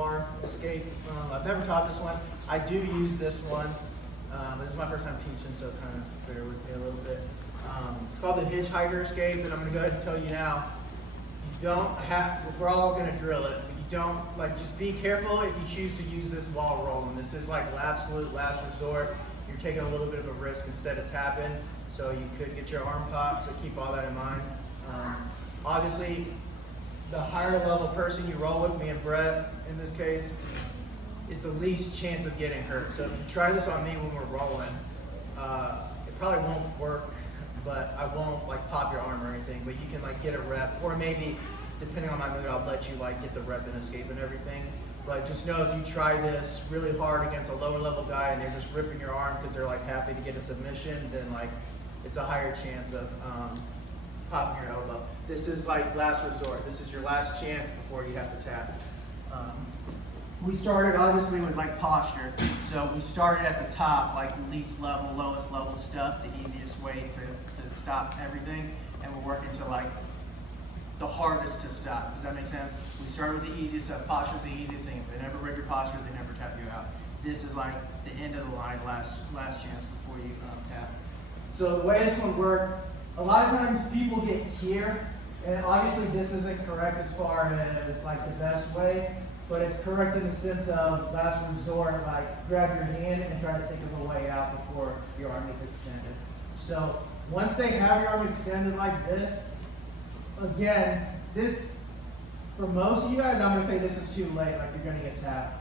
bar escape. I've never taught this one. I do use this one. This is my first time teaching, so kind of bear with me a little bit. It's called the hitchhiker escape, and I'm going to go ahead and tell you now. You don't have, we're all going to drill it, but you don't, like, just be careful if you choose to use this while rolling. This is like absolute last resort. You're taking a little bit of a risk instead of tapping, so you could get your arm popped, so keep all that in mind. Obviously, the higher level person you roll with, me and Brett in this case, is the least chance of getting hurt. So if you try this on me when we're rolling, it probably won't work, but I won't like pop your arm or anything, but you can like get a rep, or maybe depending on my mood, I'll let you like get the rep and escape and everything. But just know if you try this really hard against a lower level guy and they're just ripping your arm because they're like happy to get a submission, then like it's a higher chance of popping your elbow. This is like last resort. This is your last chance before you have to tap. We started obviously with like posture. So we started at the top, like least level, lowest level stuff, the easiest way to stop everything. And we're working to like the hardest to stop. Does that make sense? We started with the easiest stuff. Posture is the easiest thing. If they never rip your posture, they never tap you out. This is like the end of the line, last chance before you tap. So the way this one works, a lot of times people get here, and obviously this isn't correct as far as like the best way, but it's correct in the sense of last resort, like grab your hand and try to think of a way out before your arm gets extended. So once they have your arm extended like this, again, this, for most of you guys, I'm gonna say this is too late, like you're gonna get tapped.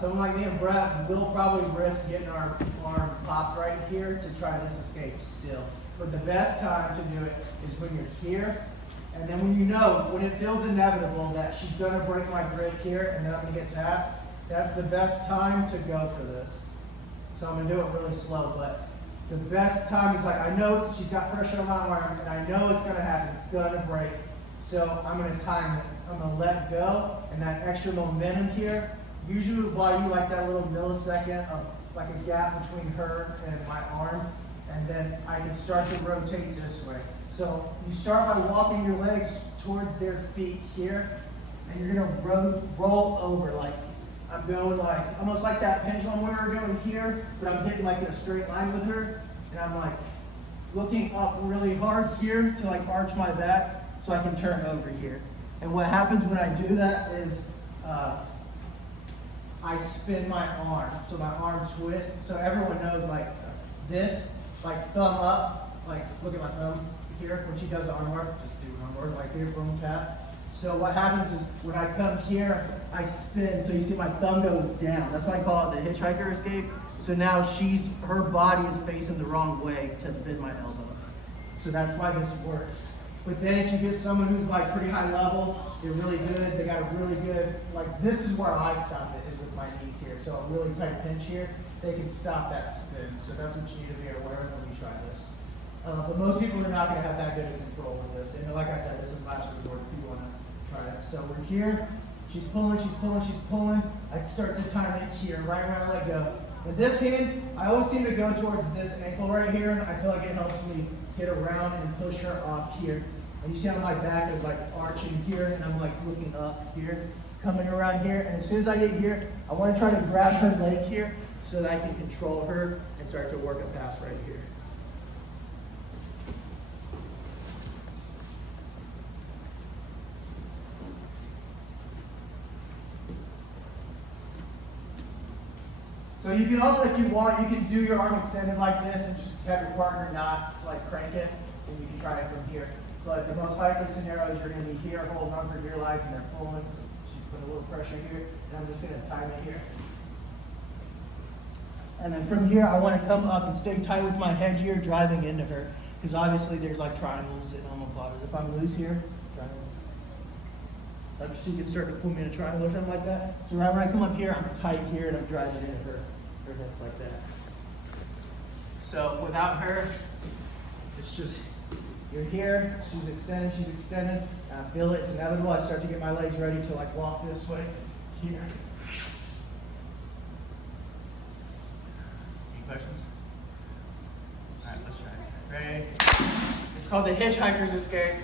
Someone like me and Brett will probably risk getting our arm popped right here to try this escape still. But the best time to do it is when you're here, and then when you know, when it feels inevitable that she's gonna break my grip here and then I'm gonna get tapped, that's the best time to go for this. So I'm gonna do it really slow, but the best time is like, I know she's got pressure on my arm and I know it's gonna happen, it's gonna break. So I'm gonna time it, I'm gonna let go, and that extra momentum here usually will buy you like that little millisecond of like a gap between her and my arm, and then I can start to rotate this way. So you start by walking your legs towards their feet here, and you're gonna roll over like, I'm going like, almost like that pendulum we were doing here, but I'm hitting like in a straight line with her, and I'm like looking up really hard here to like arch my back so I can turn over here. And what happens when I do that is I spin my arm, so my arm twists, so everyone knows like this, like thumb up, like look at my thumb here, when she does the arm work, just do arm work, like here, boom, tap. So what happens is when I come here, I spin, so you see my thumb goes down. That's why I call it the hitchhiker escape. So now her body is facing the wrong way to bend my elbow. So that's why this works. But then if you get someone who's like pretty high level, they're really good, they got a really good, like this is where I stop it, is with my knees here. So a really tight pinch here, they can stop that spin. So that's what you need to be aware of when you try this. But most people are not gonna have that good of control with this. And like I said, this is last resort if you wanna try it. So we're here, she's pulling, she's pulling, she's pulling. I start to time it here, right around let go. With this hand, I always seem to go towards this ankle right here. I feel like it helps me get around and push her off here. And you see how my back is like arching here, and I'm like looking up here, coming around here. And as soon as I get here, I want to try to grab her leg here so that I can control her and start to work a pass right here. So you can also, if you want, you can do your arm extended like this and just have your partner not like crank it, and you can try it from here. But the most likely scenario is you're going to be here holding on for dear life and they're pulling, so she put a little pressure here, and I'm just going to time it here. And then from here, I want to come up and stay tight with my head here, driving into her, because obviously there's like triangles and omoplatas. If I'm loose here, triangle. Like she can start to pull me in a triangle or something like that. So right when I come up here, I'm tight here and I'm driving into her hips like that. So without her, it's just, you're here, she's extended, and I feel it, it's inevitable. I start to get my legs ready to like walk this way, here. Any questions? All right, let's try it. Ready? It's called the hitchhiker's escape.